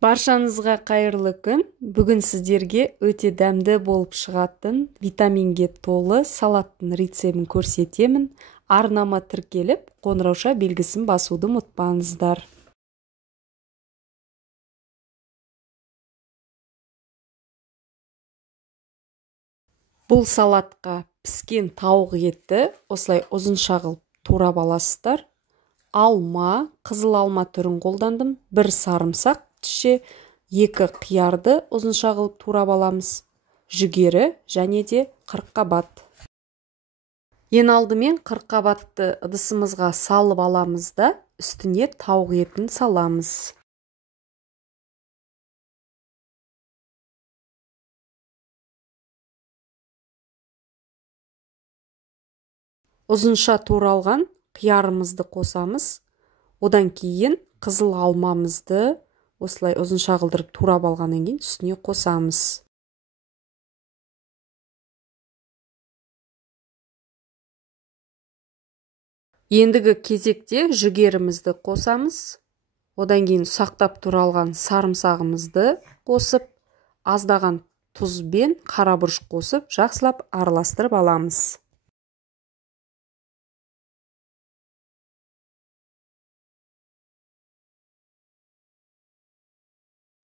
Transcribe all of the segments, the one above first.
Баршаңызға қайырлы күн. Бүгін сіздерге өте дәмді болып шығатын, витаминге толы салаттың рецебін көрсетемін. Арнама тіркеліп, қоңырауша белгісін басуды ұмытпаңыздар. Бұл салатқа піскен тауық етті осылай ұзынша қылып турап аласыздар. Алма, қызыл алма түрін қолдандым. 1 сарымсақ тіше, 2 қиярды ұзынша қылып турап аламыз. Жүгері және де қырыққабат. Ең алдымен қырыққабатты ыдысымызға салып аламыз да, үстіне тауық етін саламыз. Ұзынша туралған қиярымызды қосамыз. Одан кейін қызыл алмамызды осылай ұзынша қылдырып турап алғаннан кейін үстіне қосамыз. Ендігі кезекте жүгерімізді қосамыз. Одан кейін ұсақтап туралған сарымсағымызды қосып, аздаған тұз бен қарабұрыш қосып, жақсылап араластырып аламыз.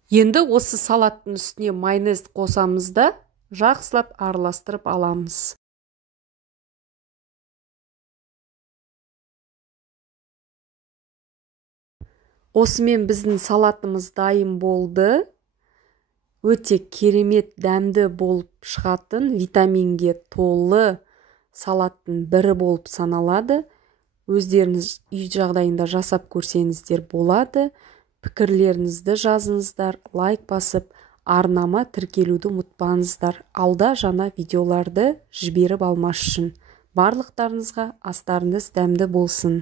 Енді осы салаттың үстіне майонез қосамыз да, жақсылап араластырып аламыз. Осымен біздің салатымыз дайын болды. Өте керемет дәмді болып шығатын, витаминге толы салаттың бірі болып саналады. Өздеріңіз үй жағдайында жасап көрсеңіздер болады. Пікірлеріңізді жазыңыздар, лайк басып, арнама тіркелуді ұмытпаңыздар. Алда жаңа видеоларды жіберіп алмас үшін. Барлықтарыңызға астарыңыз дәмді болсын.